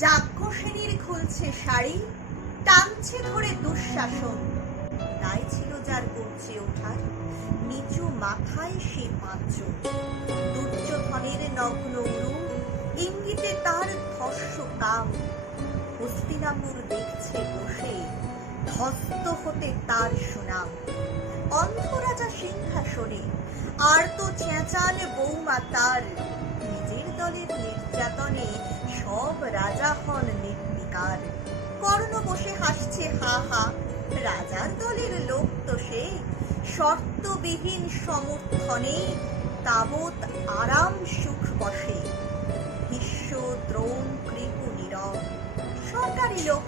যাজ্ঞসেনীর খুলছে শাড়ি, টানছে ধরে দুঃশাসন। দায় ছিল যার গর্জে ওঠার, নিচু মাথায় সে পাঁচজন। দুর্যোধনের নগ্ন উরু, ইঙ্গিতে তার ধস্য কাম। হস্তিনাপুর দেখছে বসে, ধস্ত হতে তার সুনাম। অন্ধরাজা সিংহাসনে, আর তো চেঁচাল বৌমা তার। নিজের দলের নির্যাতনে সব রাজা হন নির্বিকার। কর্ণ বসে হাসছে হা হা, রাজার দলের লোক তো সে। শর্তবিহীন সমর্থনে তাবৎ আরাম সুখ বসে। বিশ্ব দ্রোণ কৃপু নীরব, সরকারি লোক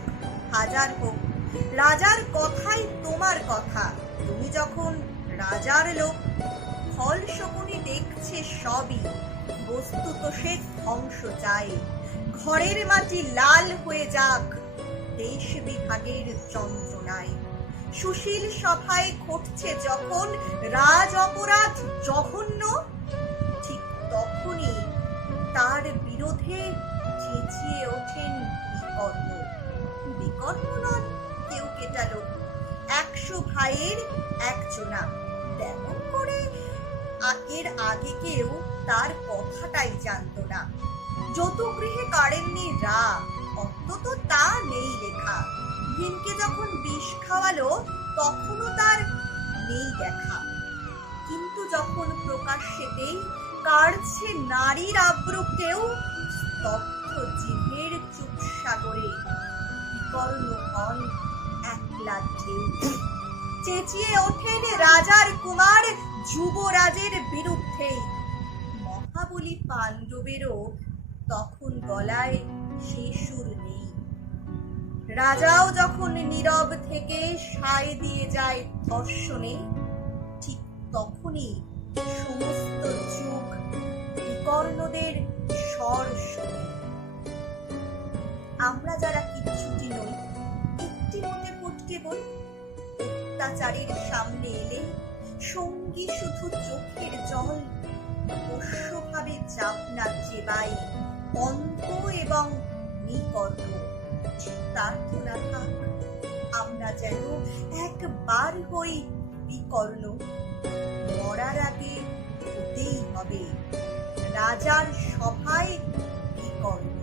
হাজার হোক, রাজার কথাই তোমার কথা। তুমি যখন রাজার লোক, ফল শকুনি দেখছে সবই, বস্তুত সে ধ্বংস চাই। ঘরের মাটি লাল হয়ে যাক দেশ বিভাগের যন্ত্রণায়। সুশীল সভায় ঘটছে যখন রাজ অপরাধ জঘন্য, ঠিক তখনই তার বিরোধে চেঁচিয়ে ওঠেন বিকর্ণ। বিকর্ণ নন কেউ কেটা লোক, 100 ভাইয়ের একজনা। তেমন করে এর আগে কেউ তার কথাটাই জানত না। যতুগৃহে কাড়েননি রা, অন্তত তা নেই লেখা। ভীমকে যখন বিষ খাওয়ালো তখনও তার নেই দেখা। কিন্তু যখন প্রকাশ্যেতেই কাড়ছে নারীর আব্রু কেউ, স্তব্ধ জিভের চুপ সাগরে বিকর্ণ হন একলা ঢেউ। চেঁচিয়ে ওঠেন রাজার কুমার যুবরাজের বিরুদ্ধে। মহাবলী পাণ্ডবেরও তখন গলায় সে সুর নেই। রাজাও যখন নীরব থেকে সায় দিয়ে যায় ধর্ষণে, ঠিক তখনই সমস্ত যুগ বিকর্ণদের স্বর শোনে। আমরা যারা কিচ্ছুটি নই, একটি মতে ফুটকে বল, অত্যাচারের সামনে এলে সঙ্গী শুধু চোখের জল। পোষ্যভাবে চাপনা চেবাই অন্ধ এবং নিকর্ণ। প্রার্থনা থাক আমরা যেন একবার হই বিকর্ণ। মরার আগে হতেই হবে রাজার সভায় বিকর্ণ।